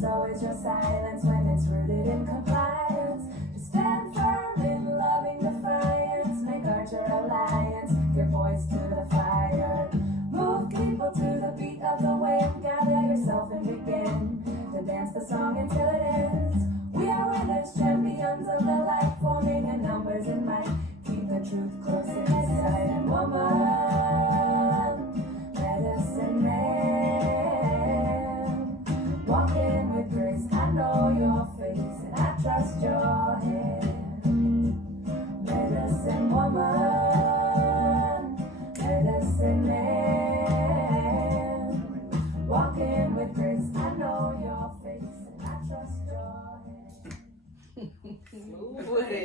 So is your silence when it's rooted in compliance. To stand firm in loving defiance. Make Archer alliance, your voice to the fire. Move people to the beat of the wind. Gather yourself and begin to dance the song until it ends. We are winners, champions of the light, forming in numbers and might. Keep the truth close in sight. And woman, medicine man, walking with grace. I know your face and I trust your hand. Medicine woman, medicine man, walking with grace. I know your face and I trust your hand.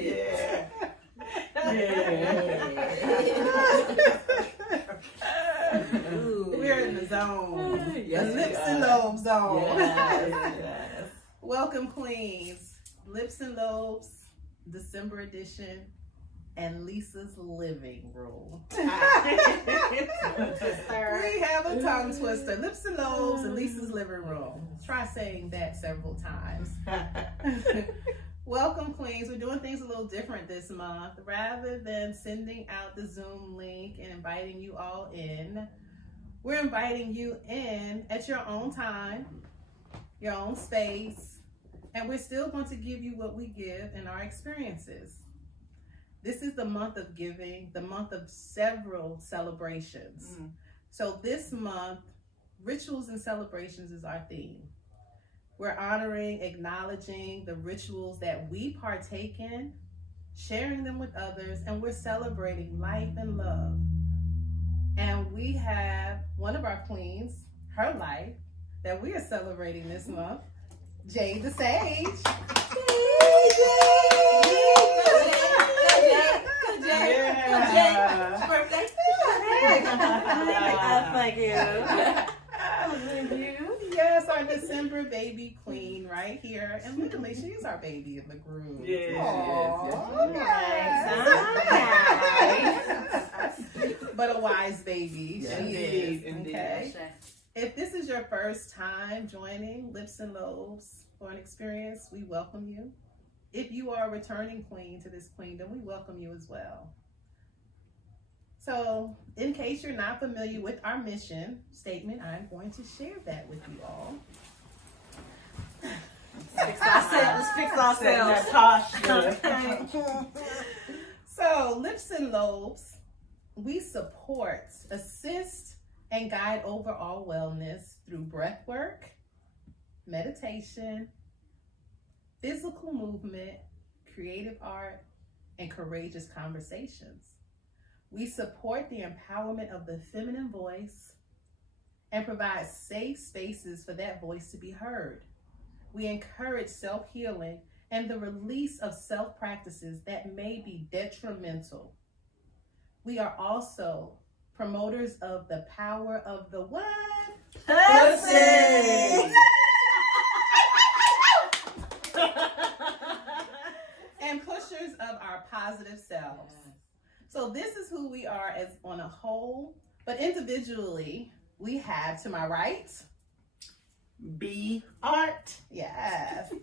Yeah. We're in the zone. Yes, the Lips and Lobes zone. Yes. Welcome, Queens. Lips and Lobes, December edition, and Lisa's living room. We have a tongue twister. Lips and Lobes and Lisa's living room. Try saying that several times. Welcome, Queens. We're doing things a little different this month. Rather than sending out the Zoom link and inviting you all in, we're inviting you in at your own time, your own space, and we're still going to give you what we give in our experiences. This is the month of giving, the month of several celebrations. So this month, rituals and celebrations is our theme. We're honoring, acknowledging the rituals that we partake in, sharing them with others, and we're celebrating life and love. And we have one of our queens, her life, that we are celebrating this month, Jade the Sage. Birthday. Thank you. Yes, our December baby queen right here. And literally, she's our baby in the group. Yes, Yes. But a wise baby. Yes, She is. indeed. Okay. If this is your first time joining Lips and Lobes for an experience, we welcome you. If you are a returning queen to this queendom, we welcome you as well. So, in case you're not familiar with our mission statement, I'm going to share that with you all. Let's fix ourselves. So, Lips and Lobes, we support, assist, and guide overall wellness through breath work, meditation, physical movement, creative art, and courageous conversations. We support the empowerment of the feminine voice and provide safe spaces for that voice to be heard. We encourage self-healing and the release of self-practices that may be detrimental. We are also promoters of the power of the what? Pussy! And pushers of our positive selves. So this is who we are as on a whole, but individually, we have to my right, Be art. yes,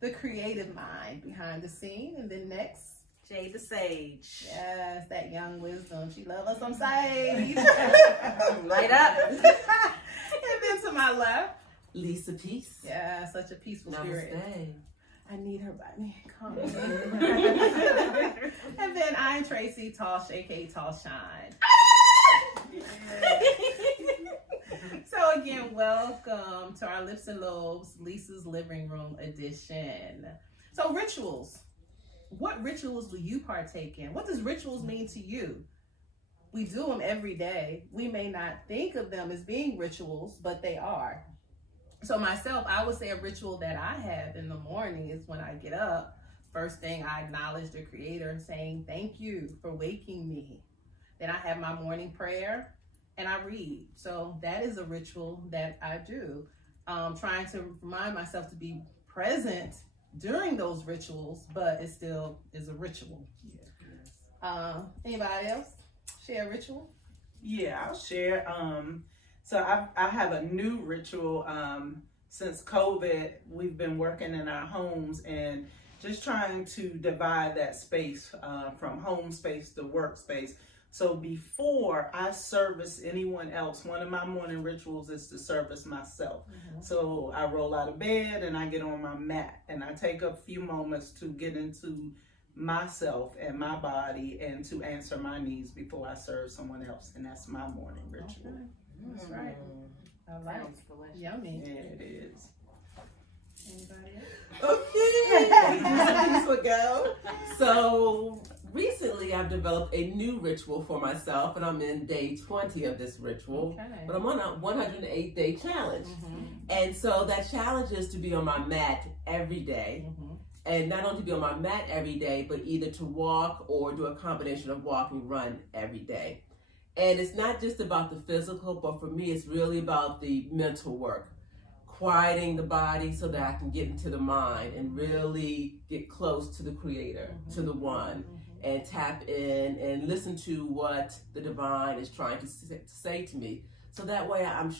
the creative mind behind the scene, and then next, Jade the Sage. yes, that young wisdom. She loves us some sage. Light up. And then to my left, Lisa Peace. yeah, such a peaceful spirit. Namaste. I need her by me. Come on. And then I'm Tracy Tosh, aka Tosh Shine. So again, welcome to our Lips and Lobes, Lisa's Living Room edition. So rituals. What rituals do you partake in? What does rituals mean to you? We do them every day. We may not think of them as being rituals, but they are. So myself, I would say a ritual that I have in the morning is when I get up, first thing I acknowledge the Creator saying, thank you for waking me. Then I have my morning prayer. and I read. So that is a ritual that I do. Trying to remind myself to be present during those rituals, but it still is a ritual. Anybody else share a ritual? Yeah, I'll share. So I have a new ritual. Since COVID, we've been working in our homes and just trying to divide that space from home space to workspace. So before I service anyone else, one of my morning rituals is to service myself. So I roll out of bed and I get on my mat and I take a few moments to get into myself and my body and to answer my needs before I serve someone else. And that's my morning ritual. Okay. That's right. I like Sounds delicious. Yummy. Yeah, it is. Anybody else? Okay, this will go. So recently I've developed a new ritual for myself, and I'm in day 20 of this ritual. Okay. But I'm on a 108-day challenge. And so that challenge is to be on my mat every day. And not only to be on my mat every day, but either to walk or do a combination of walk and run every day. And it's not just about the physical, but for me, it's really about the mental work. Quieting the body so that I can get into the mind and really get close to the Creator, to the One, and tap in and listen to what the Divine is trying to say to me. So that way I am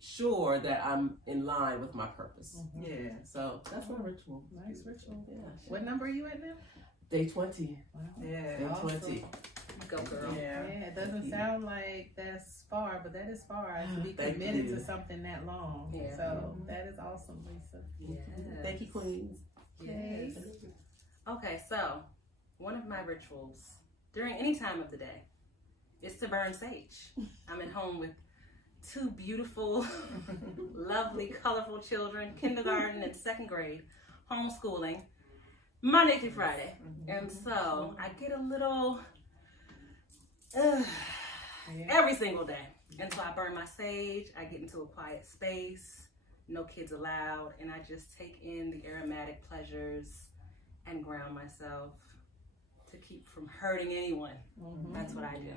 sure that I'm in line with my purpose. Yeah. So that's my ritual. Nice ritual. Yeah. What number are you at now? Day 20. Yeah. Day Awesome. 20. Go girl. Yeah, it doesn't sound like that's far, but that is far to be Thank committed you. to something that long. Yeah. So that is awesome, Lisa. Thank you, Queens. Yes. Okay, so one of my rituals during any time of the day is to burn sage. I'm at home with two beautiful, lovely, colorful children, kindergarten and second grade, homeschooling, Monday through Friday. And so I get a little, every single day. And so I burn my sage, I get into a quiet space, no kids allowed, and I just take in the aromatic pleasures and ground myself to keep from hurting anyone. That's what I do.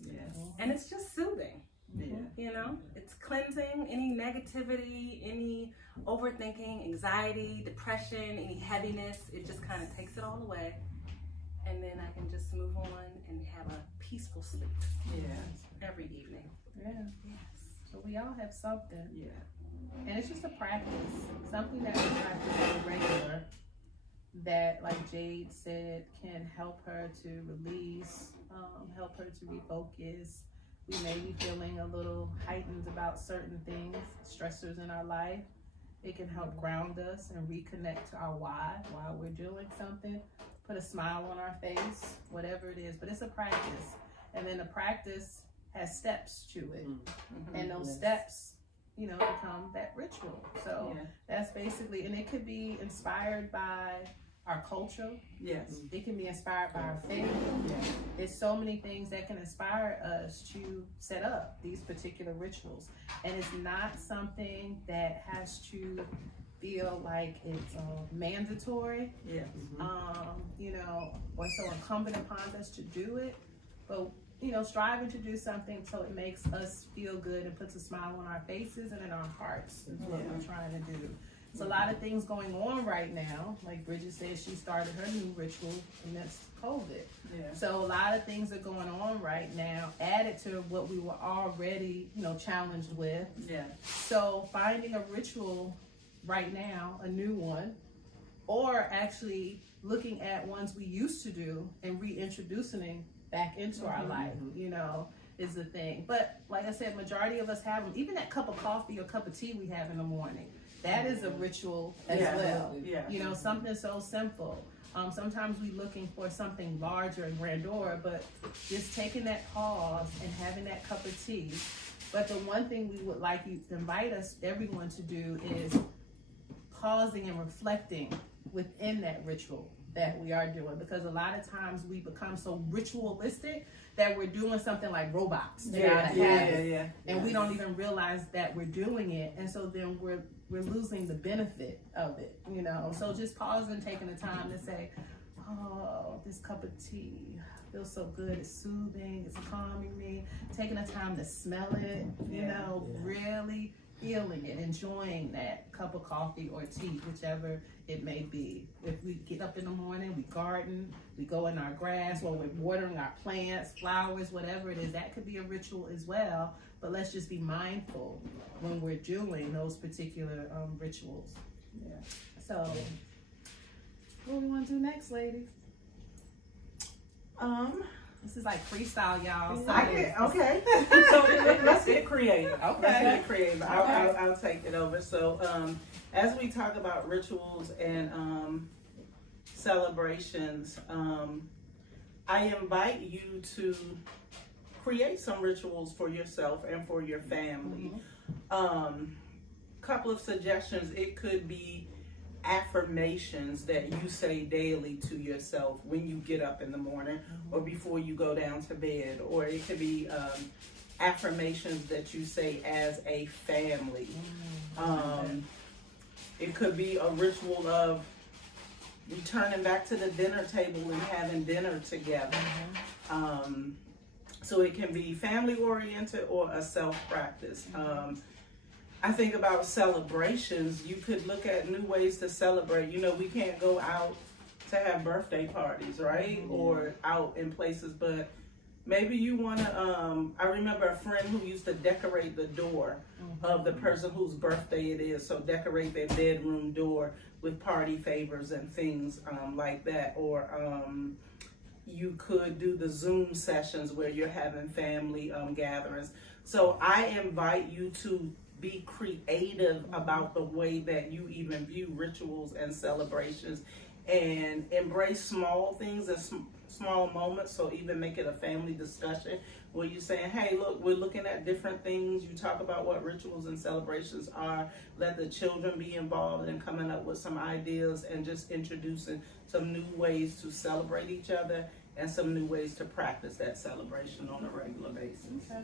Yes. And it's just soothing. Yeah. You know, it's cleansing any negativity, any overthinking, anxiety, depression, any heaviness. It just kind of takes it all away. And then I can just move on and have a peaceful sleep. Yeah. Every evening. Yeah. Yes. So we all have something. Yeah. And it's just a practice. Something that we practice on the regular that, like Jade said, can help her to release, help her to refocus. We may be feeling a little heightened about certain things, stressors in our life. It can help ground us and reconnect to our why while we're doing something. Put a smile on our face, whatever it is. But it's a practice. And then the practice has steps to it. And those steps, become that ritual. So that's basically, and it could be inspired by our culture. Yes. It can be inspired by our faith. There's so many things that can inspire us to set up these particular rituals. And it's not something that has to feel like it's mandatory, or so incumbent upon us to do it. But, striving to do something so it makes us feel good and puts a smile on our faces and in our hearts is what we're trying to do. There's a lot of things going on right now. Like Bridget said, she started her new ritual amidst COVID. So a lot of things are going on right now, added to what we were already, challenged with. So finding a ritual right now, a new one, or actually looking at ones we used to do and reintroducing back into our life, is the thing. But like I said, majority of us have them. Even that cup of coffee or cup of tea we have in the morning, that is a ritual as well. Something so simple. Sometimes we're looking for something larger and grandeur, but just taking that pause and having that cup of tea. But the one thing we would like you to invite everyone to do is pausing and reflecting within that ritual that we are doing, because a lot of times we become so ritualistic that we're doing something like robots. And we don't even realize that we're doing it, and so then we're losing the benefit of it, So just pausing, taking the time to say, oh, this cup of tea feels so good, it's soothing, it's calming me. taking the time to smell it, you know, really feeling it, enjoying that cup of coffee or tea, whichever it may be. If we get up in the morning, we garden, we go in our grass, or we're watering our plants, flowers, whatever it is, that could be a ritual as well. But let's just be mindful when we're doing those particular rituals. Yeah. So, what do we want to do next, ladies? This is like freestyle, y'all. So Okay. So let's get creative. Okay. Let's get creative. I'll take it over. So as we talk about rituals and celebrations, I invite you to create some rituals for yourself and for your family. Couple of suggestions. It could be affirmations that you say daily to yourself when you get up in the morning or before you go down to bed, or it could be affirmations that you say as a family. It could be a ritual of returning back to the dinner table and having dinner together. So it can be family oriented or a self practice. I think about celebrations. You could look at new ways to celebrate. You know, we can't go out to have birthday parties, right? Or out in places, but maybe you want to, I remember a friend who used to decorate the door of the person whose birthday it is. So decorate their bedroom door with party favors and things like that. Or you could do the Zoom sessions where you're having family gatherings. So I invite you to be creative about the way that you even view rituals and celebrations, and embrace small things and small moments. So even make it a family discussion where you're saying, hey, look, we're looking at different things. You talk about what rituals and celebrations are. Let the children be involved in coming up with some ideas and just introducing some new ways to celebrate each other and some new ways to practice that celebration on a regular basis. Okay.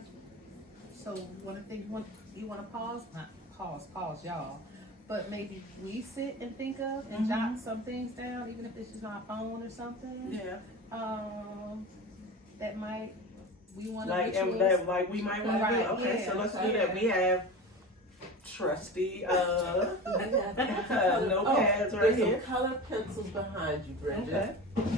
So one of the things you want to pause, not pause y'all, but maybe we sit and think of and jot some things down, even if it's just on our phone or something. Yeah. That we want to we might want to do. Okay, so let's do that. We have trusty notepads right here. Some colored pencils behind you, Bridget. Okay.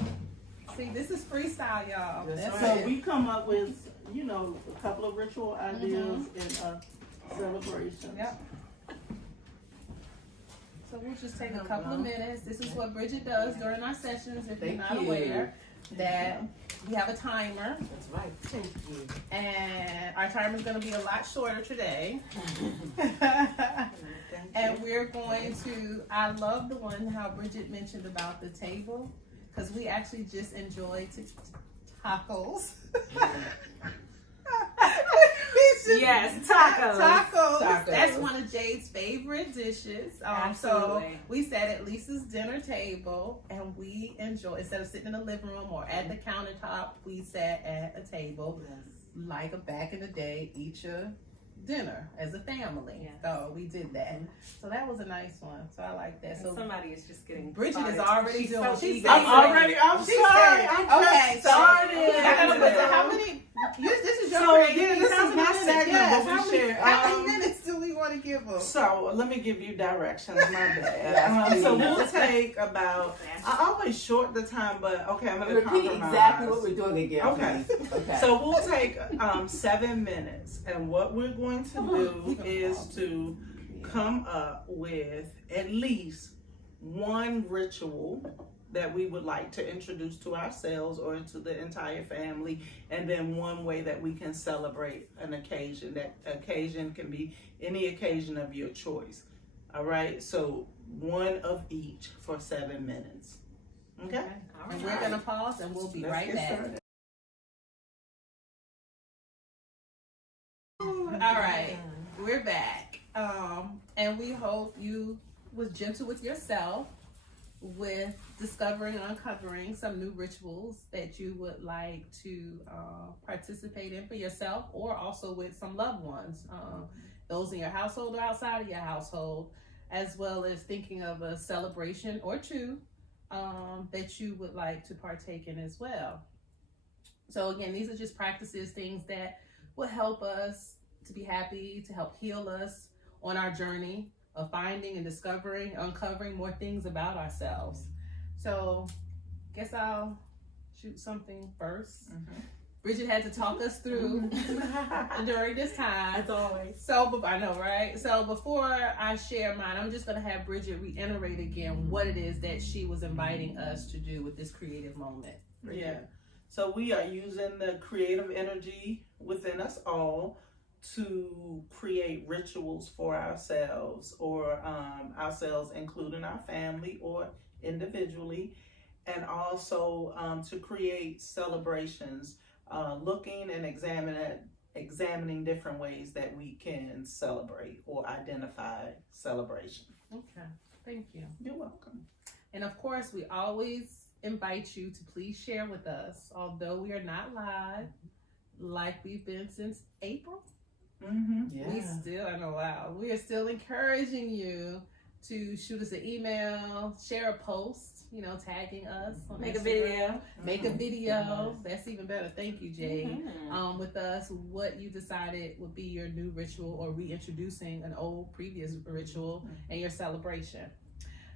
See, this is freestyle, y'all. That's So we come up with, you know, a couple of ritual ideas and a celebration. Yep. So we'll just take a couple of minutes. This is what Bridget does during our sessions, if you're not aware, that we have a timer. That's right. Thank you. And our timer is going to be a lot shorter today. And we're going to, I love the one how Bridget mentioned about the table, because we actually just enjoyed tacos. Yes, tacos. Tacos. That's one of Jade's favorite dishes. So Absolutely. we sat at Lisa's dinner table and we enjoyed, instead of sitting in the living room or at the countertop, we sat at a table like back in the day, eat your dinner as a family. Yes. So we did that. So that was a nice one. So I like that. So somebody is just getting Bridget started. is already She's doing. so She's eager. I'm sorry. Okay, so started. how many? This is your So grade. again, this is my segment, Yes, but we how many- share. How many minutes do we want to give them? So let me give you directions. My bad. So we'll take about. I always short the time, but okay, I'm gonna Repeat compromise. exactly what we're doing again. Okay. Please. Okay. So we'll take 7 minutes, and what we're going to do is to come up with at least one ritual that we would like to introduce to ourselves or to the entire family, and then one way that we can celebrate an occasion. That occasion can be any occasion of your choice. All right, so one of each for 7 minutes. Okay? And we're gonna pause and we'll be Let's right get back. started. All right, we're back. And we hope you was gentle with yourself with discovering and uncovering some new rituals that you would like to participate in for yourself, or also with some loved ones, those in your household or outside of your household, as well as thinking of a celebration or two that you would like to partake in as well. So again, these are just practices, things that will help us to be happy, to help heal us on our journey of finding and discovering, uncovering more things about ourselves. So, guess I'll shoot something first. Bridget had to talk us through during this time. As always. So, I know, right? So before I share mine, I'm just going to have Bridget reiterate again what it is that she was inviting us to do with this creative moment. Bridget. Yeah. So we are using the creative energy within us all to create rituals for ourselves, or ourselves including our family or individually, and also to create celebrations, looking and examining different ways that we can celebrate or identify celebration. Okay, thank you. You're welcome. And of course, we always invite you to please share with us, although we are not live like we've been since April. We still, I know, wow, we are still encouraging you to shoot us an email, share a post, you know, tagging us on Make a Instagram. video. Make a video. That's even better. Thank you, Jay. With us, what you decided would be your new ritual, or reintroducing an old previous ritual and your celebration.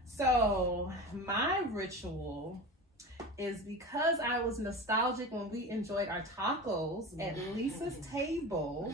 So my ritual is, because I was nostalgic when we enjoyed our tacos at Lisa's table,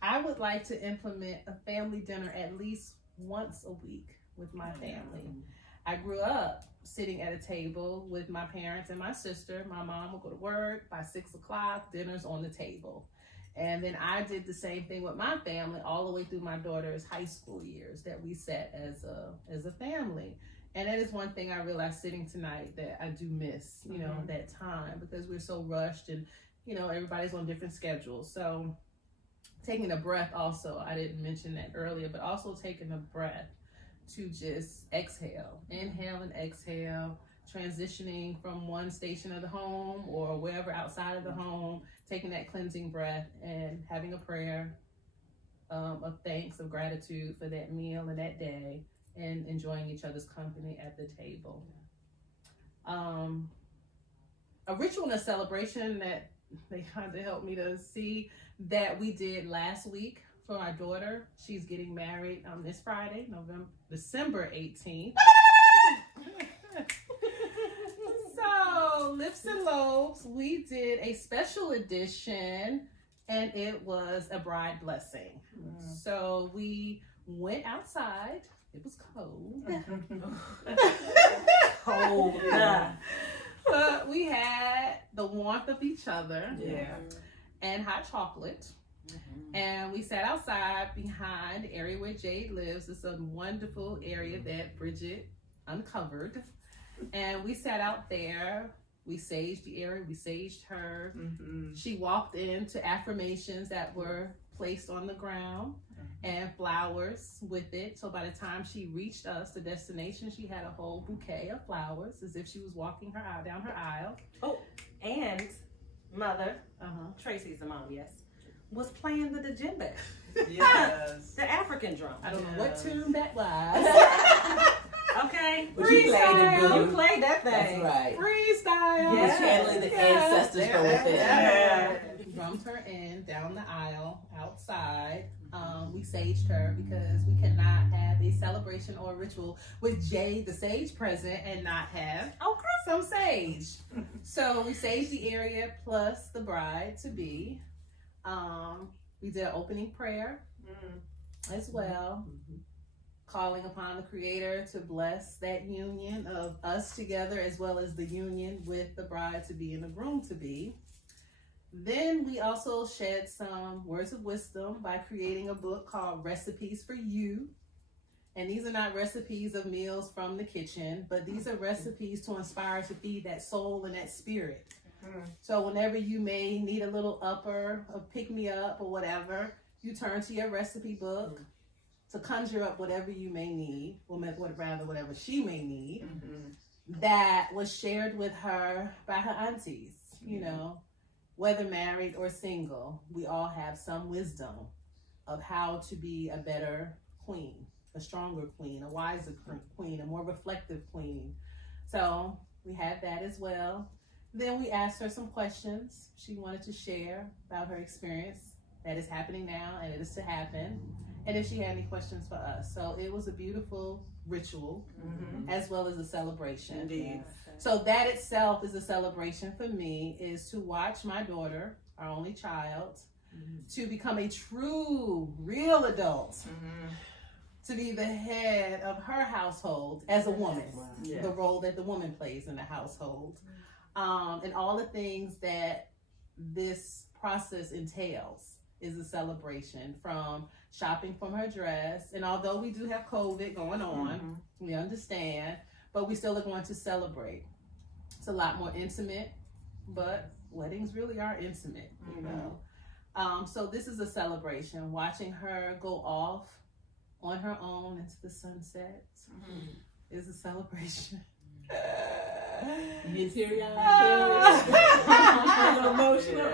I would like to implement a family dinner at least once a week with my family. I grew up sitting at a table with my parents and my sister. My mom would go to work. By 6 o'clock, dinner's on the table. And then I did the same thing with my family all the way through my daughter's high school years, that we sat as a family. And that is one thing I realized sitting tonight that I do miss, you know, that time, because we're so rushed and, you know, everybody's on different schedules. So taking a breath also, I didn't mention that earlier, but also taking a breath to just exhale, inhale and exhale, transitioning from one station of the home or wherever outside of the home, taking that cleansing breath and having a prayer of thanks, of gratitude for that meal and that day, and enjoying each other's company at the table. A ritual and a celebration that they kind of helped me to see that we did last week for our daughter. She's getting married this Friday, December 18th. So, Lips and Lobes, we did a special edition, and it was a bride blessing. So we went outside. It was cold. Cold. But we had the warmth of each other. Yeah. And hot chocolate. And we sat outside behind the area where Jade lives. It's a wonderful area that Bridget uncovered. And we sat out there. We saged the area. We saged her. She walked into affirmations that were placed on the ground and flowers with it. So by the time she reached us, the destination, she had a whole bouquet of flowers, as if she was walking her aisle, down her aisle. Oh, and mother, Tracy's the mom, yes, was playing the djembe. Yes. The African drum. I don't know what tune that was. Okay. But you played it, boo. You played that thing. That's right. Freestyle. You was channeling the ancestors from within. Yeah. Drummed her in down the aisle outside. We saged her because we could not have a celebration or a ritual with Jay the sage present and not have some sage. So we saged the area plus the bride to be. We did an opening prayer as well, calling upon the Creator to bless that union of us together, as well as the union with the bride to be and the groom to be. Then we also shed some words of wisdom by creating a book called Recipes for You. And these are not recipes of meals from the kitchen, but these are recipes to inspire, to feed that soul and that spirit. So whenever you may need a little upper, a pick-me-up or whatever, you turn to your recipe book to conjure up whatever you may need, or rather whatever she may need, that was shared with her by her aunties, you know. Whether married or single, we all have some wisdom of how to be a better queen, a stronger queen, a wiser queen, a more reflective queen. So we had that as well. Then we asked her some questions. She wanted to share about her experience that is happening now and it is to happen, and if she had any questions for us. So it was a beautiful ritual as well as a celebration. Indeed. So that itself is a celebration for me, is to watch my daughter, our only child, to become a true, real adult, to be the head of her household as a woman, the role that the woman plays in the household, and all the things that this process entails is a celebration, from shopping for her dress. And although we do have COVID going on, we understand, but we still are going to celebrate. It's a lot more intimate, but weddings really are intimate, you know. So this is a celebration. Watching her go off on her own into the sunset is a celebration. You teary-eyed? A little emotional.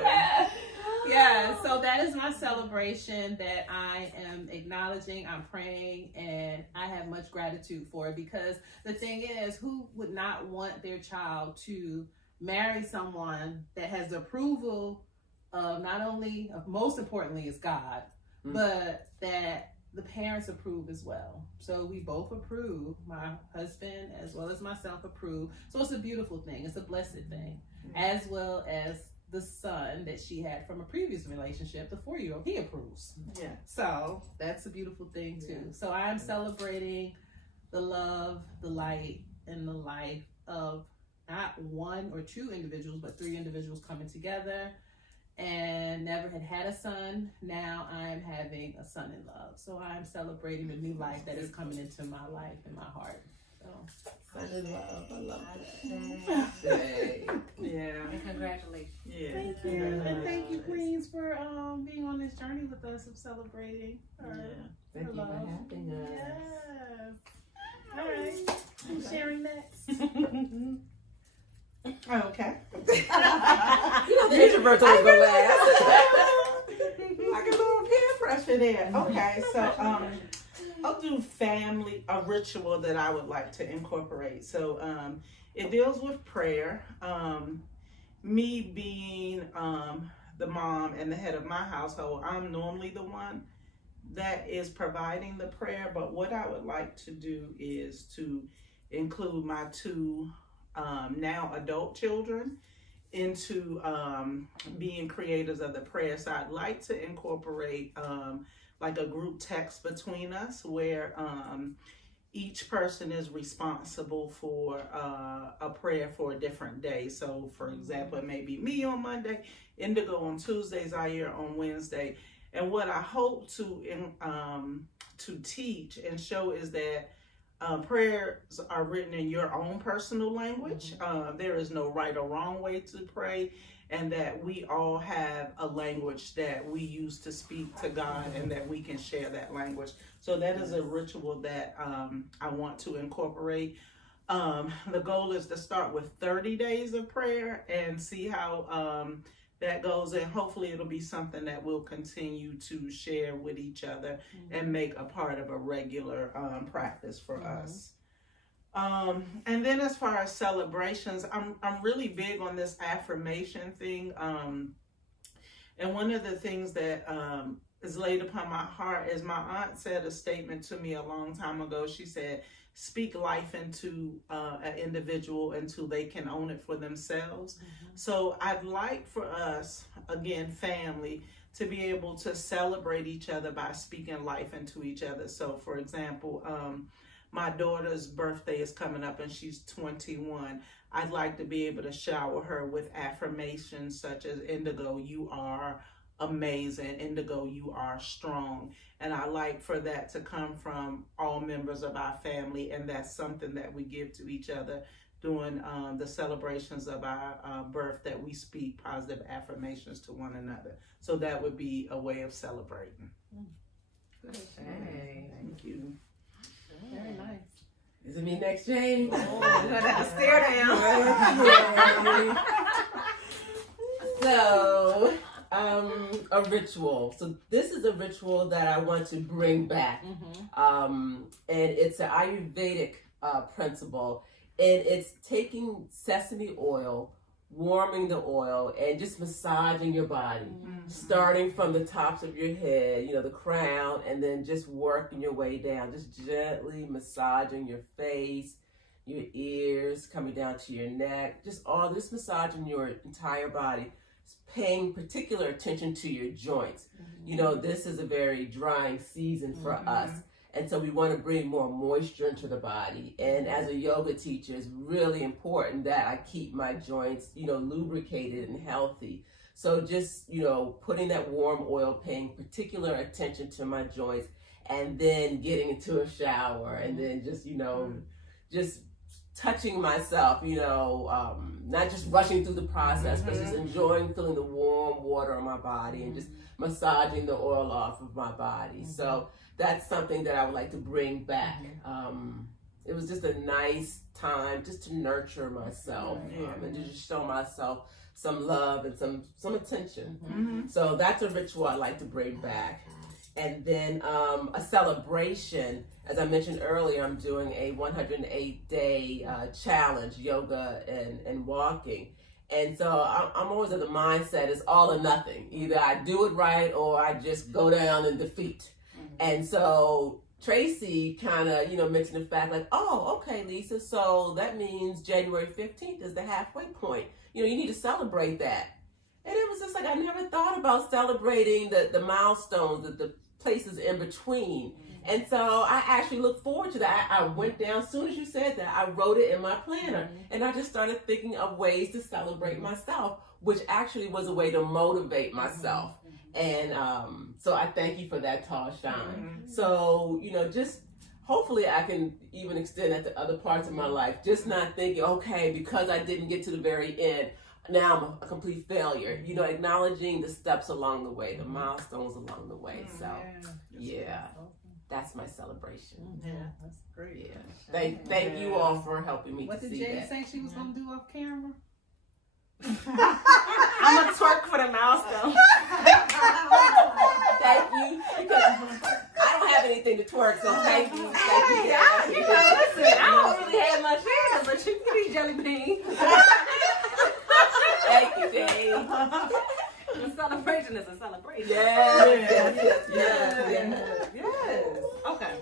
Yeah, so that is my celebration that I am acknowledging, I'm praying, and I have much gratitude for it, because the thing is, who would not want their child to marry someone that has the approval of not only, most importantly, is God, but that the parents approve as well. So we both approve, my husband as well as myself approve. So it's a beautiful thing, it's a blessed thing, as well as the son that she had from a previous relationship, the 4-year-old, he approves. Yeah. So that's a beautiful thing too. So I'm celebrating the love, the light, and the life of not 1 or 2 individuals, but 3 individuals coming together, and never had a son. Now I'm having a son in love. So I'm celebrating the new life that is coming into my life and my heart. So. Son in love, I love that. Yeah. And congratulations. Yeah. Thank you. And thank you, Queens, for being on this journey with us of celebrating her. Thank you for having us. Yes. All right. Who's sharing next? Okay. You know the introverts always go last. Like a little peer pressure there. Okay, so I'll do a ritual that I would like to incorporate. So it deals with prayer. Me being the mom and the head of my household, I'm normally the one that is providing the prayer, but what I would like to do is to include my 2 now adult children into being creators of the prayer. So I'd like to incorporate like a group text between us where each person is responsible for a prayer for a different day. So for example, it may be me on Monday, Indigo on Tuesday, Zaire on Wednesday. And what I hope to teach and show is that prayers are written in your own personal language. There is no right or wrong way to pray, and that we all have a language that we use to speak to God, and that we can share that language. So that is a ritual that I want to incorporate. The goal is to start with 30 days of prayer and see how that goes, and hopefully it'll be something that we'll continue to share with each other and make a part of a regular practice for us. And then as far as celebrations, I'm really big on this affirmation thing. And one of the things that is laid upon my heart is, my aunt said a statement to me a long time ago. She said, speak life into an individual until they can own it for themselves. So I'd like for us, again, family, to be able to celebrate each other by speaking life into each other. So for example, my daughter's birthday is coming up and she's 21. I'd like to be able to shower her with affirmations such as, Indigo, you are amazing. Indigo, you are strong. And I like for that to come from all members of our family, and that's something that we give to each other during the celebrations of our birth, that we speak positive affirmations to one another. So that would be a way of celebrating. Hey, Thank you. Very nice. Is it me next, Jane? Oh, we're gonna have to stare down. So, a ritual. So this is a ritual that I want to bring back. And it's an Ayurvedic principle. And it's taking sesame oil, warming the oil and just massaging your body, starting from the tops of your head, the crown, and then just working your way down, just gently massaging your face, your ears, coming down to your neck, just massaging your entire body, paying particular attention to your joints. This is a very drying season for us. And so we want to bring more moisture into the body. And as a yoga teacher, it's really important that I keep my joints, lubricated and healthy. So just, putting that warm oil, paying particular attention to my joints, and then getting into a shower, and then just, just touching myself, not just rushing through the process, but just enjoying feeling the warm water on my body and just massaging the oil off of my body. So that's something that I would like to bring back. It was just a nice time just to nurture myself and to just show myself some love and some attention. So that's a ritual I like to bring back. And then a celebration. As I mentioned earlier, I'm doing a 108-day challenge, yoga and walking. And so I'm always in the mindset, it's all or nothing. Either I do it right or I just go down in defeat. And so Tracy kind of, mentioned the fact like, oh, okay, Lisa, so that means January 15th is the halfway point. You need to celebrate that. And it was just like, I never thought about celebrating the milestones, the places in between. And so I actually look forward to that. I went down, as soon as you said that, I wrote it in my planner. And I just started thinking of ways to celebrate myself, which actually was a way to motivate myself. And so I thank you for that, Tashawn. So, just hopefully I can even extend that to other parts of my life. Just not thinking, okay, because I didn't get to the very end, now I'm a complete failure. Acknowledging the steps along the way, the milestones along the way. So, yeah, that's my celebration. Yeah, that's great. Yeah. Thank you all for helping me What to did see Jay that. say she was going to do off camera? I'm going to twerk for the milestone. Thank you. Because I don't have anything to twerk, so thank you. Thank you. Listen, I don't really have much hair, but you can eat jelly beans. Thank you, Dave. A celebration is a celebration. Yes. Okay.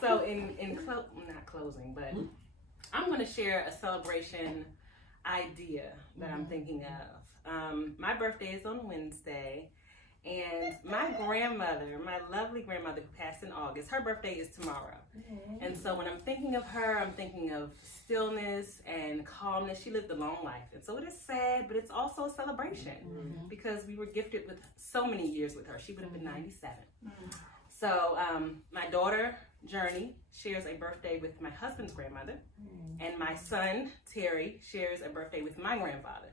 So not closing, but I'm going to share a celebration idea that I'm thinking of. My birthday is on Wednesday, and my grandmother, my lovely grandmother who passed in August, her birthday is tomorrow. And so when I'm thinking of her, I'm thinking of stillness and calmness. She lived a long life, and so it is sad, but it's also a celebration because we were gifted with so many years with her. She would have been 97. So my daughter Journey shares a birthday with my husband's grandmother, and my son Terry shares a birthday with my grandfather.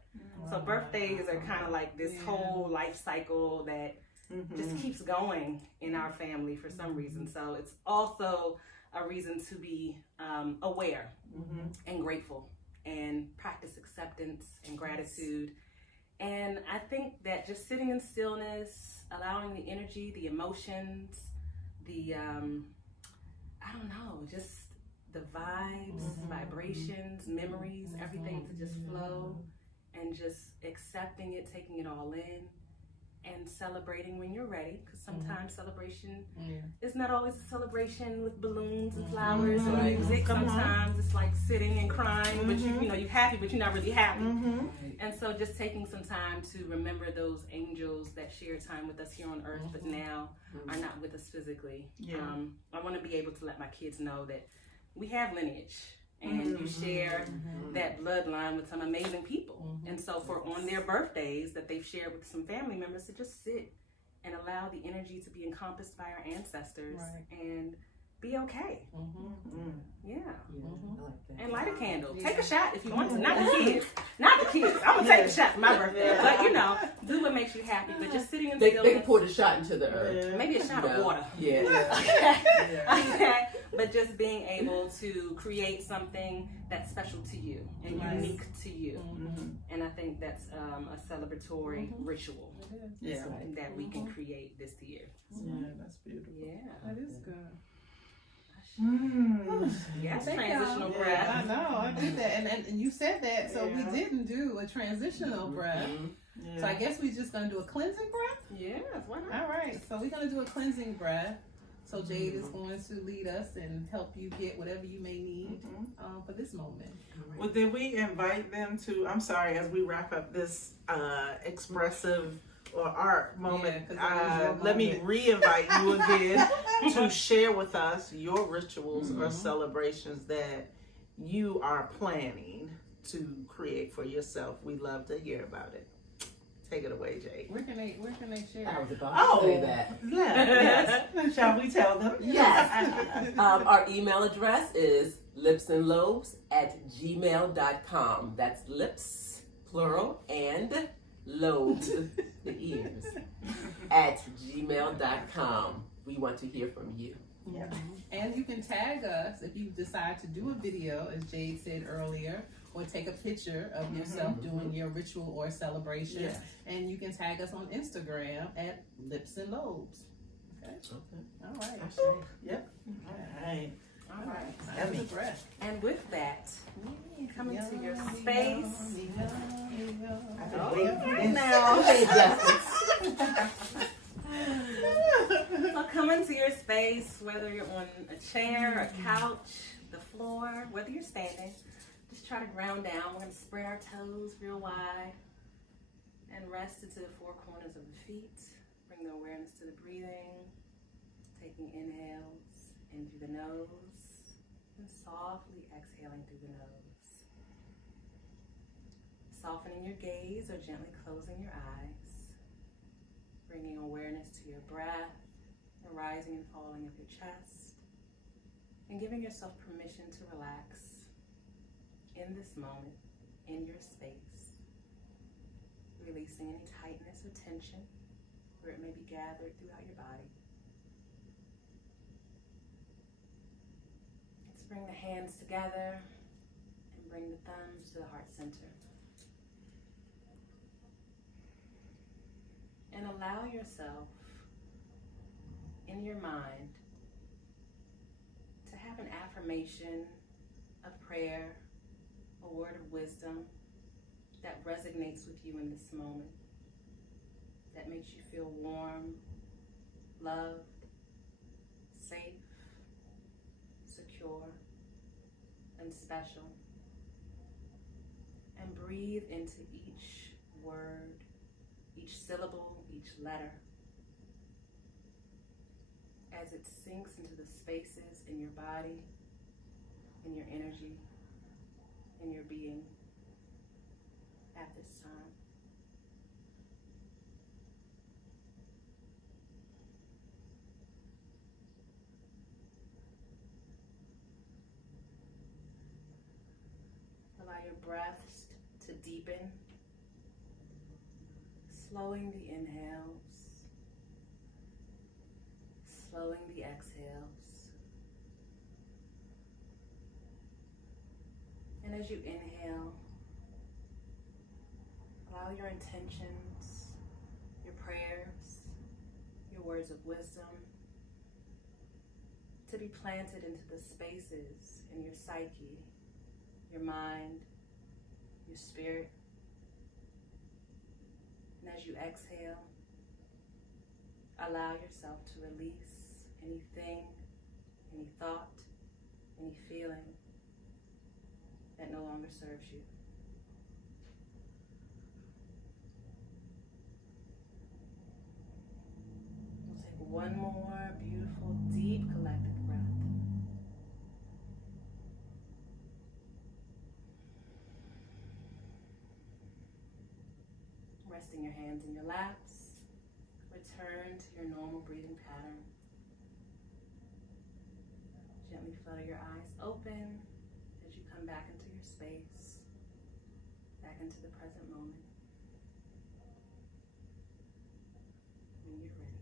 So birthdays are kind of like this whole life cycle that just keeps going in our family for some reason. So it's also a reason to be aware and grateful and practice acceptance and gratitude. And I think that just sitting in stillness, allowing the energy, the emotions, the I don't know, just the vibes, vibrations, memories, everything to just flow, and just accepting it, taking it all in, and celebrating when you're ready. Because sometimes celebration is not always a celebration with balloons and flowers and music. Sometimes it's like sitting and crying, but you're happy, but you're not really happy. And so just taking some time to remember those angels that shared time with us here on earth, but now are not with us physically. I want to be able to let my kids know that we have lineage, and you share that bloodline with some amazing people. And so for on their birthdays that they've shared with some family members, to just sit and allow the energy to be encompassed by our ancestors and be okay. Yeah. And light a candle. Take a shot if you want to. Not the kids. Not the kids. I'm going to take a shot for my birthday. But, do what makes you happy. But just sitting in stillness. They can pour the shot into the earth. Maybe a shot of water. Okay. But just being able to create something that's special to you and unique to you. And I think that's a celebratory ritual that we can create this year. Yeah, that's beautiful. Yeah. That is good. Yes, Thank transitional y'all. breath. I know, I did that. And you said that, so we Yeah. didn't do a transitional breath. So I guess we're just going to do a cleansing breath? Yes, why not? All right, so we're going to do a cleansing breath. So Jade is going to lead us and help you get whatever you may need for this moment. Well, did we invite them to, I'm sorry, as we wrap up this expressive or art moment, Yeah, 'cause it is your let me moment. re-invite you again to share with us your rituals or celebrations that you are planning to create for yourself. We'd love to hear about it. Take it away, Jade. Where can they share? I was about to say that. Yes. Shall we tell them? Yes. Our email address is lipsandlobes@gmail.com. That's lips, plural, and lobes, the ears, @gmail.com. We want to hear from you. Yeah. And you can tag us if you decide to do a video, as Jade said earlier, or take a picture of yourself doing your ritual or celebration. Yes. And you can tag us on Instagram at Lips and Lobes. Okay? All right. Yep. All right. All right. Time Yummy. for the breath. And with that, come into your space. Oh, So come into your space, whether you're on a chair, a couch, the floor, whether you're standing. Just try to ground down. We're going to spread our toes real wide and rest into the four corners of the feet. Bring the awareness to the breathing. Taking inhales in through the nose and softly exhaling through the nose. Softening your gaze or gently closing your eyes. Bringing awareness to your breath, the rising and falling of your chest, and giving yourself permission to relax in this moment, in your space, releasing any tightness or tension where it may be gathered throughout your body. Let's bring the hands together and bring the thumbs to the heart center. And allow yourself in your mind to have an affirmation, a prayer, a word of wisdom that resonates with you in this moment, that makes you feel warm, loved, safe, secure, and special. And breathe into each word, each syllable, each letter, as it sinks into the spaces in your body, in your energy, in your being at this time. Allow your breaths to deepen, slowing the inhales, slowing the exhales. And as you inhale, allow your intentions, your prayers, your words of wisdom to be planted into the spaces in your psyche, your mind, your spirit. And as you exhale, allow yourself to release anything, any thought, any feeling that no longer serves you. We'll take one more beautiful, deep, collective breath. Resting your hands in your laps, return to your normal breathing pattern. Gently flutter your eyes open as you come back into your space, back into the present moment. When you're ready.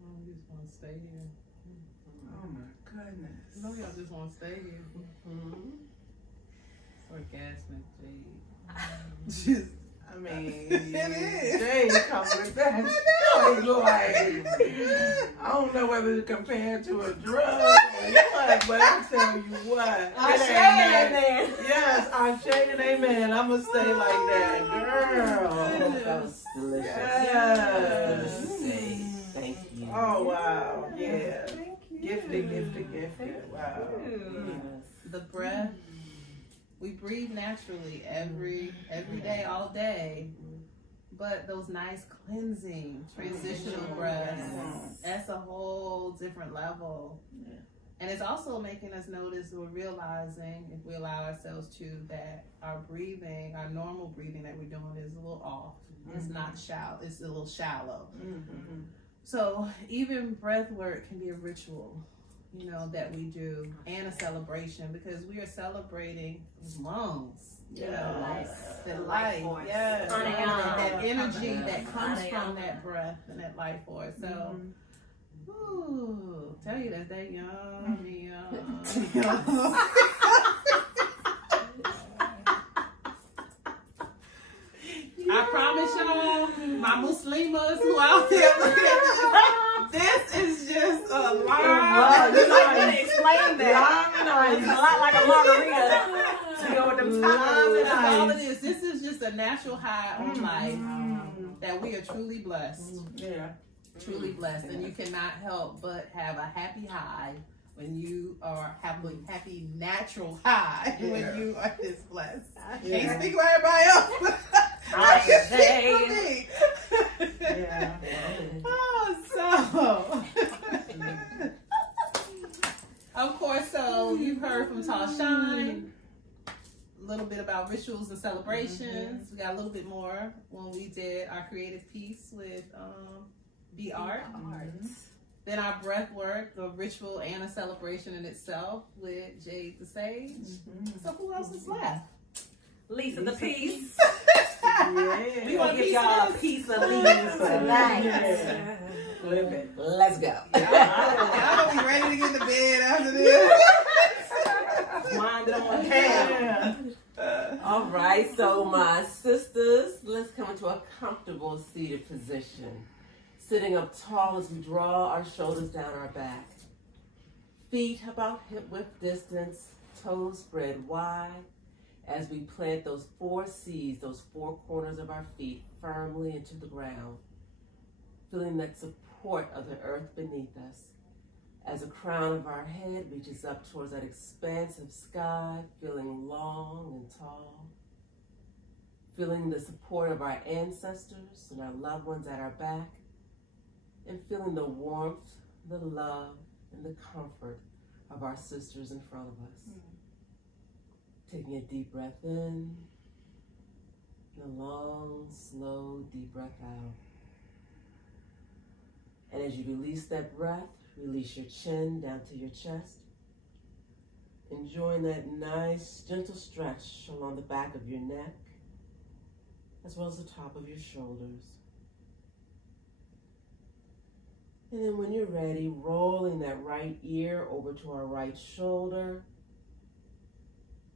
Oh, you just want to stay here. Oh my goodness. No, y'all just want to stay here. It's orgasmic, Jade. Just, I mean, mean, It is. Jay come with that. I don't know whether to compare it to a drug or what, but I tell you what. I'm saying, man. Yes, I'm shaking, amen. I'm going to stay like that. Girl. That was delicious. Yes. Delicious. Thank you. Oh, wow. Yeah. Gifted. Wow. The breath. We breathe naturally every day, all day. But those nice cleansing, transitional breaths, that's a whole different level. Yeah. And it's also making us notice or realizing, if we allow ourselves to, that our breathing, our normal breathing that we're doing is a little off. It's not shallow, it's a little shallow. Mm-hmm. So even breath work can be a ritual, you know, that we do, and a celebration, because we are celebrating lungs, you know, the life, yes, that energy that comes from that breath and that life force. So, ooh, tell you that they yummy. I promise y'all, my Muslimas who out there looking at this is just a lot. You might want to explain that. It's a lot like a margarita. You know what them All it is, this is just a natural high on life that we are truly blessed. Yeah. Truly blessed. And you cannot help but have a happy high when you are happy natural high when you are this blessed. I can't speak for everybody else. I can speak for me. Yeah. Oh, so of course, so you've heard from Tashawn a little bit about rituals and celebrations. We got a little bit more when we did our creative piece with Be Art. Then our breath work, a ritual and a celebration in itself with Jade the Sage. So who else is left? Lisa the Peace. Yeah. We want to give y'all a piece of Lisa tonight. Yeah. Live it. Let's go. Y'all gonna be ready to get to bed after this. Wind it on down. All right, so my sisters, let's come into a comfortable seated position. Sitting up tall as we draw our shoulders down our back. Feet about hip width distance, toes spread wide as we plant those 4 C's, those 4 corners of our feet firmly into the ground. Feeling that support of the earth beneath us as the crown of our head reaches up towards that expansive sky, feeling long and tall. Feeling the support of our ancestors and our loved ones at our back. And feeling the warmth, the love, and the comfort of our sisters in front of us. Taking a deep breath in, and a long, slow, deep breath out. And as you release that breath, release your chin down to your chest. Enjoying that nice, gentle stretch along the back of your neck, as well as the top of your shoulders. And then when you're ready, rolling that right ear over to our right shoulder.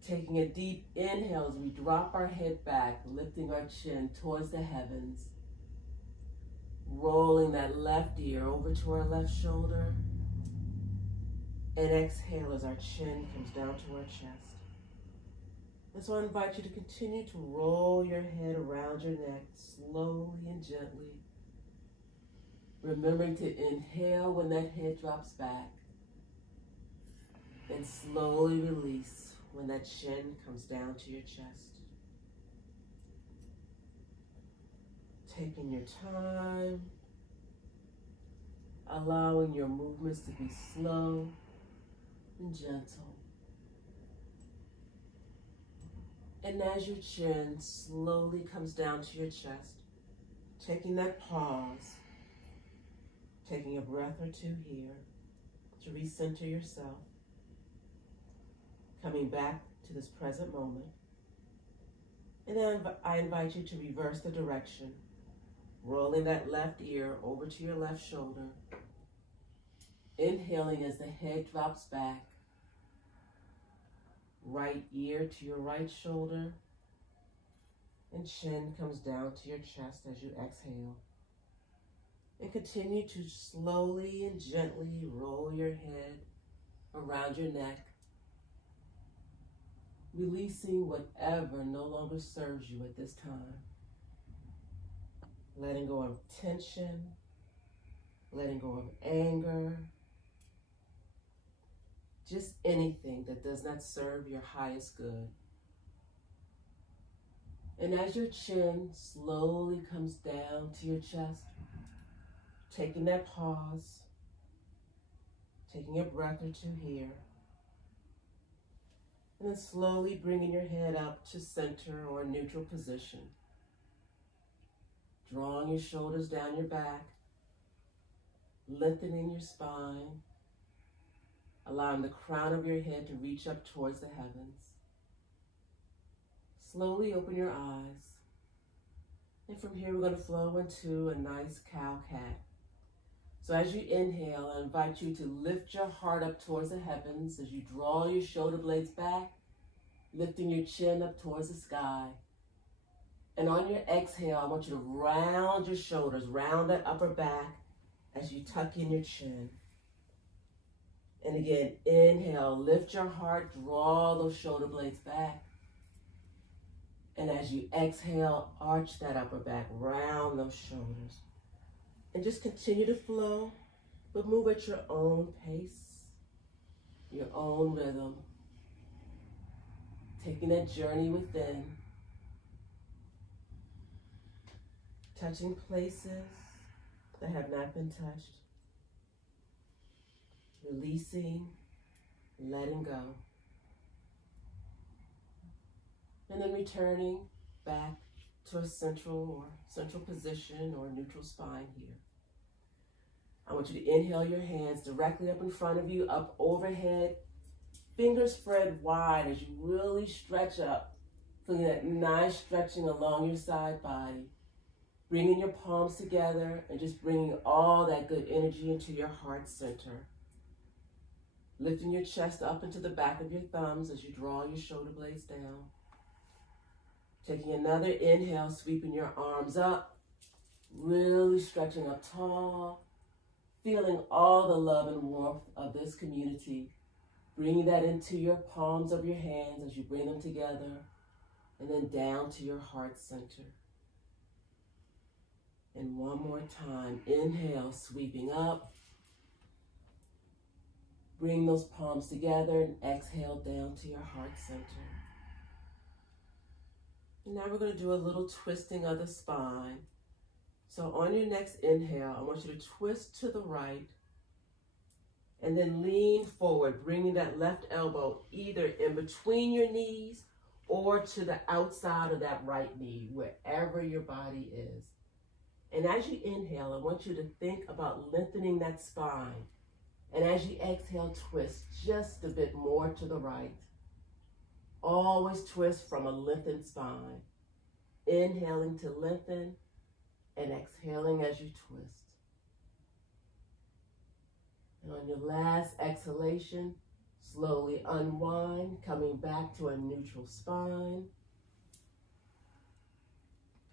Taking a deep inhale as we drop our head back, lifting our chin towards the heavens. Rolling that left ear over to our left shoulder. And exhale as our chin comes down to our chest. And so I invite you to continue to roll your head around your neck slowly and gently. Remembering to inhale when that head drops back. And slowly release when that chin comes down to your chest. Taking your time. Allowing your movements to be slow and gentle. And as your chin slowly comes down to your chest, taking that pause, taking a breath or two here to recenter yourself, coming back to this present moment. And then I invite you to reverse the direction, rolling that left ear over to your left shoulder, inhaling as the head drops back, right ear to your right shoulder, and chin comes down to your chest as you exhale. And continue to slowly and gently roll your head around your neck, releasing whatever no longer serves you at this time. Letting go of tension, letting go of anger, just anything that does not serve your highest good. And as your chin slowly comes down to your chest, taking that pause, taking a breath or two here, and then slowly bringing your head up to center or neutral position. Drawing your shoulders down your back, lengthening your spine, allowing the crown of your head to reach up towards the heavens. Slowly open your eyes. And from here, we're going to flow into a nice cow-cat. So as you inhale, I invite you to lift your heart up towards the heavens as you draw your shoulder blades back, lifting your chin up towards the sky. And on your exhale, I want you to round your shoulders, round that upper back as you tuck in your chin. And again, inhale, lift your heart, draw those shoulder blades back. And as you exhale, arch that upper back, round those shoulders. And just continue to flow, but move at your own pace, your own rhythm. Taking that journey within. Touching places that have not been touched. Releasing, letting go. And then returning back to a central position or neutral spine here. I want you to inhale your hands directly up in front of you, up overhead. Fingers spread wide as you really stretch up, feeling that nice stretching along your side body. Bringing your palms together and just bringing all that good energy into your heart center. Lifting your chest up into the back of your thumbs as you draw your shoulder blades down. Taking another inhale, sweeping your arms up, really stretching up tall, feeling all the love and warmth of this community. Bringing that into your palms of your hands as you bring them together, and then down to your heart center. And one more time, inhale, sweeping up. Bring those palms together and exhale down to your heart center. And now we're going to do a little twisting of the spine. So on your next inhale, I want you to twist to the right and then lean forward, bringing that left elbow either in between your knees or to the outside of that right knee, wherever your body is. And as you inhale, I want you to think about lengthening that spine. And as you exhale, twist just a bit more to the right. Always twist from a lengthened spine. Inhaling to lengthen and exhaling as you twist. And on your last exhalation, slowly unwind, coming back to a neutral spine.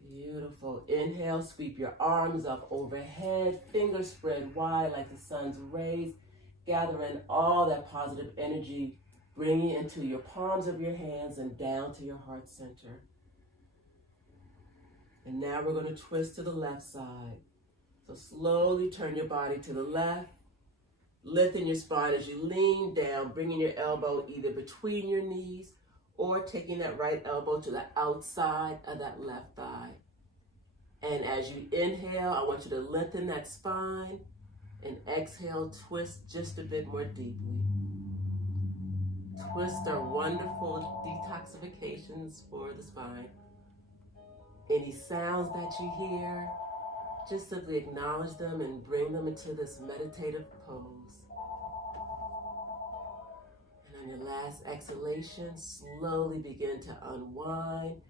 Beautiful. Inhale, sweep your arms up overhead, fingers spread wide like the sun's rays, gathering all that positive energy, bringing it into your palms of your hands and down to your heart center. And now we're going to twist to the left side. So slowly turn your body to the left, lifting your spine as you lean down, bringing your elbow either between your knees or taking that right elbow to the outside of that left thigh. And as you inhale, I want you to lengthen that spine, and exhale, twist just a bit more deeply. Twists are wonderful detoxifications for the spine. Any sounds that you hear, just simply acknowledge them and bring them into this meditative pose. And on your last exhalation, slowly begin to unwind,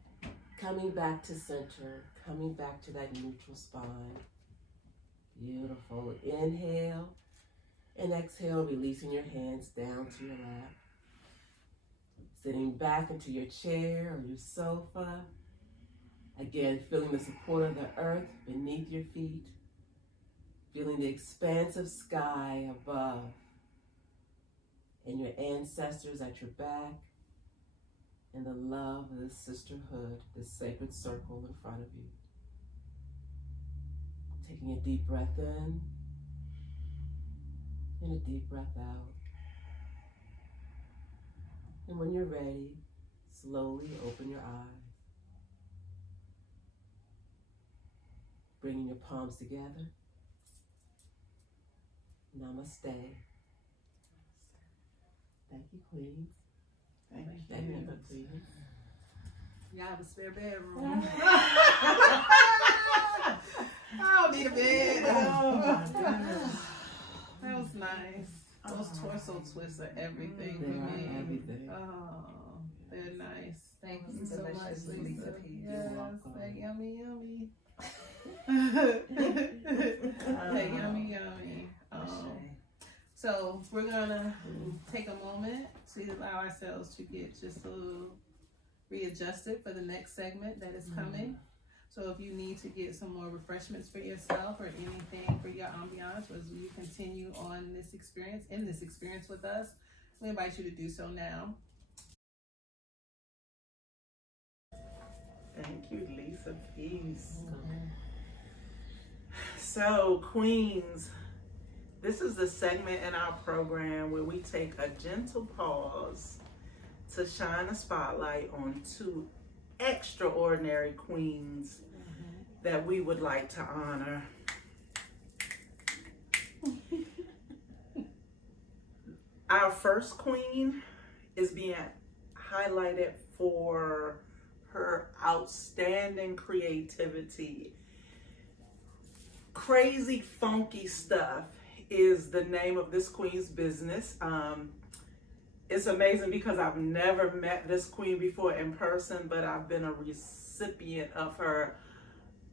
coming back to center, coming back to that neutral spine. Beautiful. Inhale and exhale, releasing your hands down to your lap. Sitting back into your chair or your sofa. Again, feeling the support of the earth beneath your feet, feeling the expansive sky above, and your ancestors at your back, and the love of this sisterhood, this sacred circle in front of you. Taking a deep breath in, and a deep breath out. And when you're ready, slowly open your eyes. Bringing your palms together. Namaste. Thank you, Queens. Thank Thank you. you, Queens. Y'all have a spare bedroom. I don't need a bed. Oh my goodness. That was nice. Those torso twists are everything They for are me. everything. Oh, they're nice. Thank Thank you you so much, delicious Lisa. Lisa Peace. Yes, welcome. that yummy, yummy. That yummy, yummy. So we're gonna take a moment to allow ourselves to get just a little readjusted for the next segment that is coming. So if you need to get some more refreshments for yourself or anything for your ambiance as you continue on this experience with us, we invite you to do so now. Thank you, Lisa Peace. So, Queens, this is the segment in our program where we take a gentle pause to shine a spotlight on two extraordinary queens that we would like to honor. Our first queen is being highlighted for her outstanding creativity. Crazy Funky Stuff is the name of this queen's business. It's amazing because I've never met this queen before in person, but I've been a recipient of her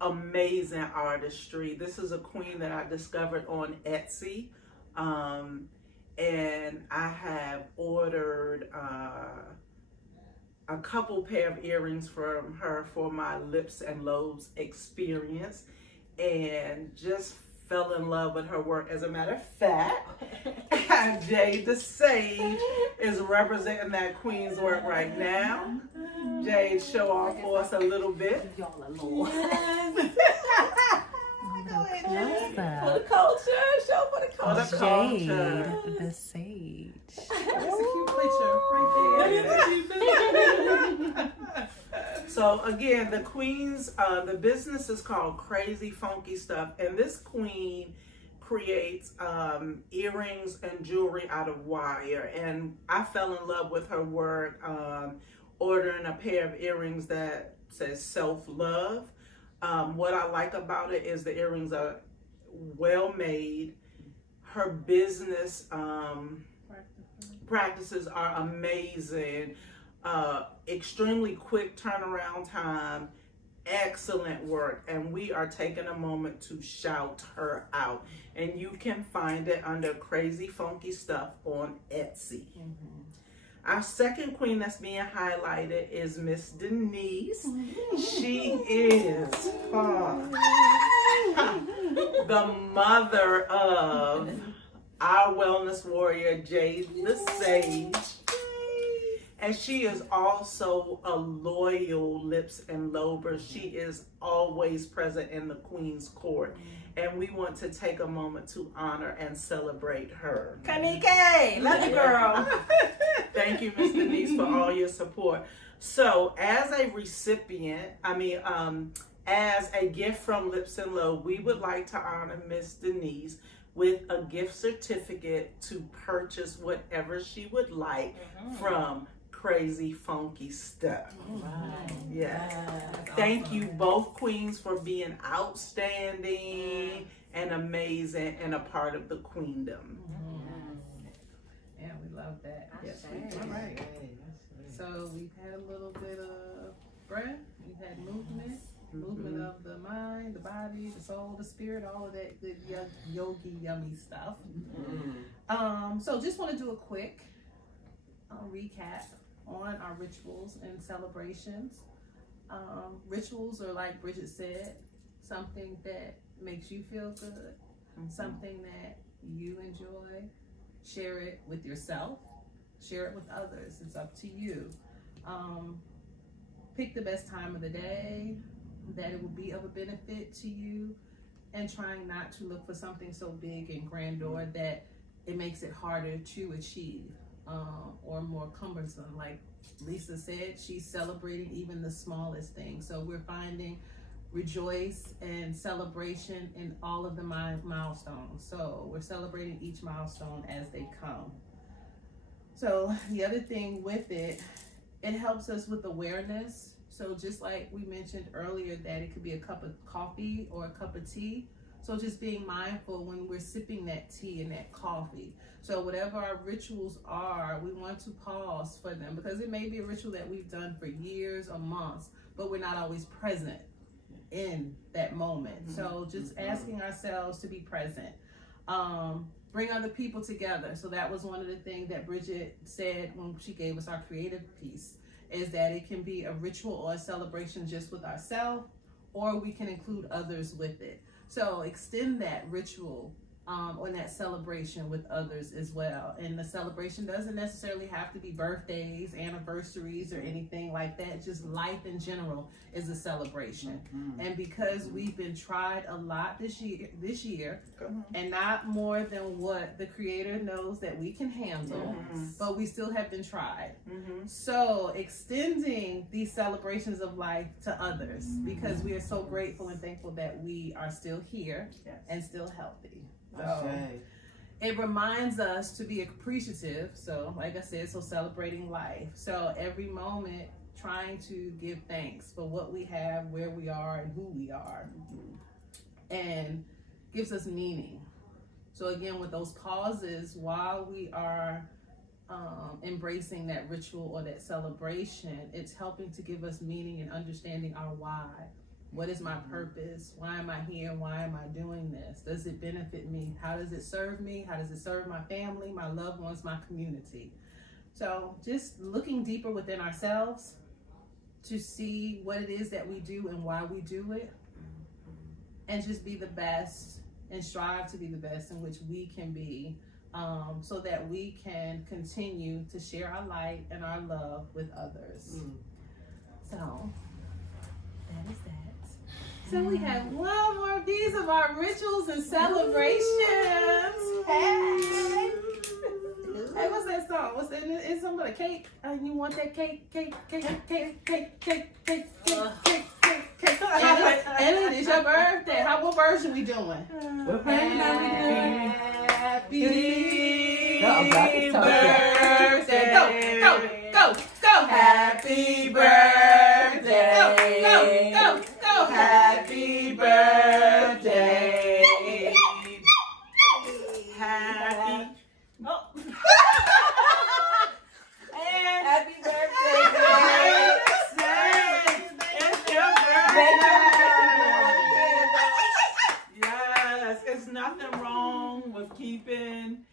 amazing artistry. This is a queen that I discovered on Etsy, and I have ordered a couple pair of earrings from her for my Lips and Lobes experience, and just fell in love with her work. As a matter of fact, Jade the Sage is representing that queen's work right now. Jade, show off for us a little bit. Y'all alone. For the culture, show for the For the culture. culture. Jade the Sage. That's a cute picture right there. So again, the queen's, the business is called Crazy Funky Stuff, and this queen creates earrings and jewelry out of wire, and I fell in love with her work, ordering a pair of earrings that says self-love. What I like about it is the earrings are well made. Her business practices are amazing. Extremely quick turnaround time, excellent work, and we are taking a moment to shout her out. And you can find it under Crazy Funky Stuff on Etsy. Our second queen that's being highlighted is Miss Denise. She is the mother of our wellness warrior, Jade the Sage. And she is also a loyal Lips and Lober. She is always present in the Queen's Court. And we want to take a moment to honor and celebrate her. Kanike, love you, girl. Thank you, Miss Denise, for all your support. So, as a recipient, as a gift from Lips and Lobe, we would like to honor Miss Denise with a gift certificate to purchase whatever she would like from Crazy Funky Stuff. Yeah. Thank you both queens for being outstanding and amazing and a part of the queendom. Yeah, we love that. Yes, we do. All right. So we've had a little bit of breath, we've had movement of the mind, the body, the soul, the spirit, all of that good yogi yummy stuff. So just want to do a quick recap on our rituals and celebrations. Rituals are, like Bridget said, something that makes you feel good, something that you enjoy. Share it with yourself, share it with others. It's up to you. Pick the best time of the day that it will be of a benefit to you, and trying not to look for something so big and grandeur that it makes it harder to achieve, or more cumbersome. Like Lisa said, she's celebrating even the smallest things. So we're finding rejoice and celebration in all of the milestones. So we're celebrating each milestone as they come. So the other thing with it, it helps us with awareness. So just like we mentioned earlier, that it could be a cup of coffee or a cup of tea. So just being mindful when we're sipping that tea and that coffee. So whatever our rituals are, we want to pause for them, because it may be a ritual that we've done for years or months, but we're not always present in that moment. So just asking ourselves to be present. Bring other people together. So that was one of the things that Bridget said when she gave us our creative piece, is that it can be a ritual or a celebration just with ourselves, or we can include others with it. So extend that ritual or that celebration with others as well. And the celebration doesn't necessarily have to be birthdays, anniversaries, or anything like that. Just life in general is a celebration. And because we've been tried a lot this year, and not more than what the Creator knows that we can handle, but we still have been tried. So extending these celebrations of life to others, because we are so grateful and thankful that we are still here and still healthy. So it reminds us to be appreciative. So like I said, so celebrating life. So every moment trying to give thanks for what we have, where we are, and who we are, and gives us meaning. So again, with those pauses while we are embracing that ritual or that celebration, it's helping to give us meaning and understanding our why. What is my purpose? Why am I here? Why am I doing this? Does it benefit me? How does it serve me? How does it serve my family, my loved ones, my community? So just looking deeper within ourselves to see what it is that we do and why we do it, and just be the best and strive to be the best in which we can be, so that we can continue to share our light and our love with others. So that is that. So we have one more piece of our rituals and celebrations. Hey! Hey, what's that song? What's that? It's something with a cake. You want that cake? And it is your birthday. What version we doing? What version are we doing? Happy birthday. Go. Happy birthday. Go. Happy birthday. Happy. And happy birthday. It's your birthday. Yes, it's nothing wrong with keeping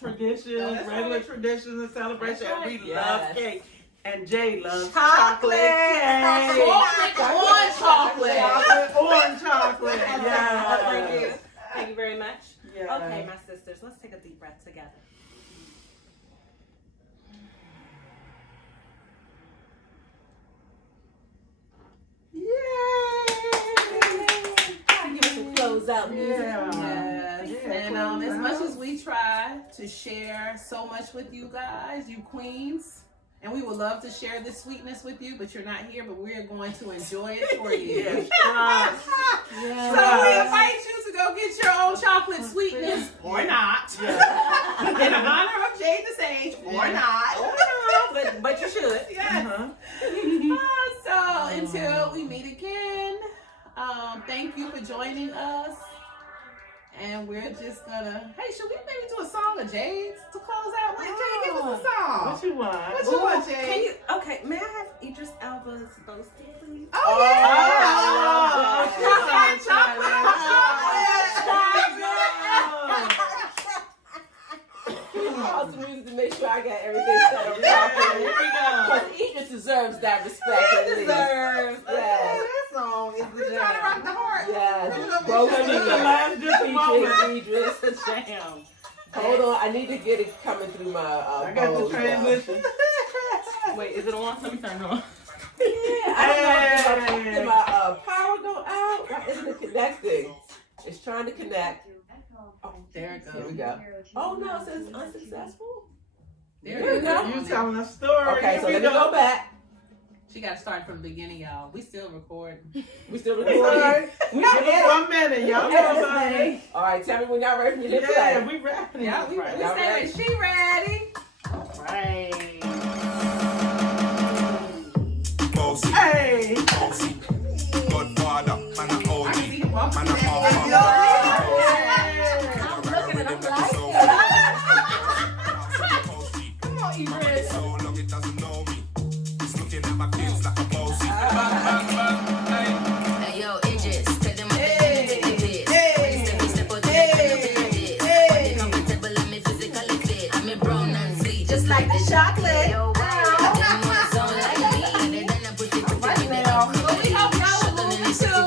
traditions, regular traditions and celebrations. And we love cake. And Jay loves chocolate cake. Orange chocolate. Orange chocolate. Yeah. Thank you very much. Yeah. Okay, my sisters, let's take a deep breath together. Give us some close out music. Yes. And as much as we try to share so much with you guys, you queens, and we would love to share this sweetness with you, but you're not here, but we're going to enjoy it for you. So we invite you to go get your own chocolate sweetness, or not. In honor of Jade the Sage, or not. But you should. Yes. So until we meet again, thank you for joining us. And we're just gonna, hey, should we maybe do a song of Jade's to close out? Wait, Jade, give us a song. What you want? What you want, Jade? Okay, may I have Idris Elba's Boasting, please? Oh, yeah! Pause the music to make sure I got everything set up properly. Because Idris deserves that respect. He deserves Both This is the last different moment. Idris. It's a jam. Hold on, I need to get it coming through my I got the bows, transition. Wait, is it on? Let me turn it on. Yeah, I don't know. Did my power go out? Why isn't it connecting? It's trying to connect. Oh, There it here we goes. go. Oh no, it says unsuccessful. There There it we go. goes. You telling a story. Okay, so Here let we me go back. She got to start from the beginning, y'all. We still recording. We still It's recording. all right. We give it 1 minute. Y'all know about it. All right, tell me when y'all ready for your next Yeah, play. we rapping. Yeah, we Right. Y'all ready? She ready? Right. Bossy, Hey. bossy, Godfather, man a I OG, see him walking. man a Yeah. I'm looking at him like Come on, Idris. so long it doesn't know me. It's looking at my kids like a bossy. Bang, bang, bang, bang. Hey yo, Idris, tell them what they do. Step out the comfortable, I'm physically fit. I'm a brown and sweet, just like the chocolate. Yo, wow. Them ones don't like me. They done a pussy pretty with the Well, we hope y'all will move too.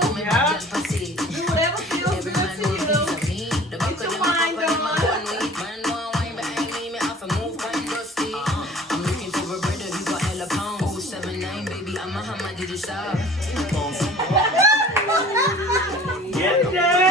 pussy. Do whatever feels good to you. The Get your mind on. man want wine behind me, me have to move kind dusty. I'm looking for a brother who got hella pounds. 079, baby, I'm a hammer, did you stop? Bossy. Get down.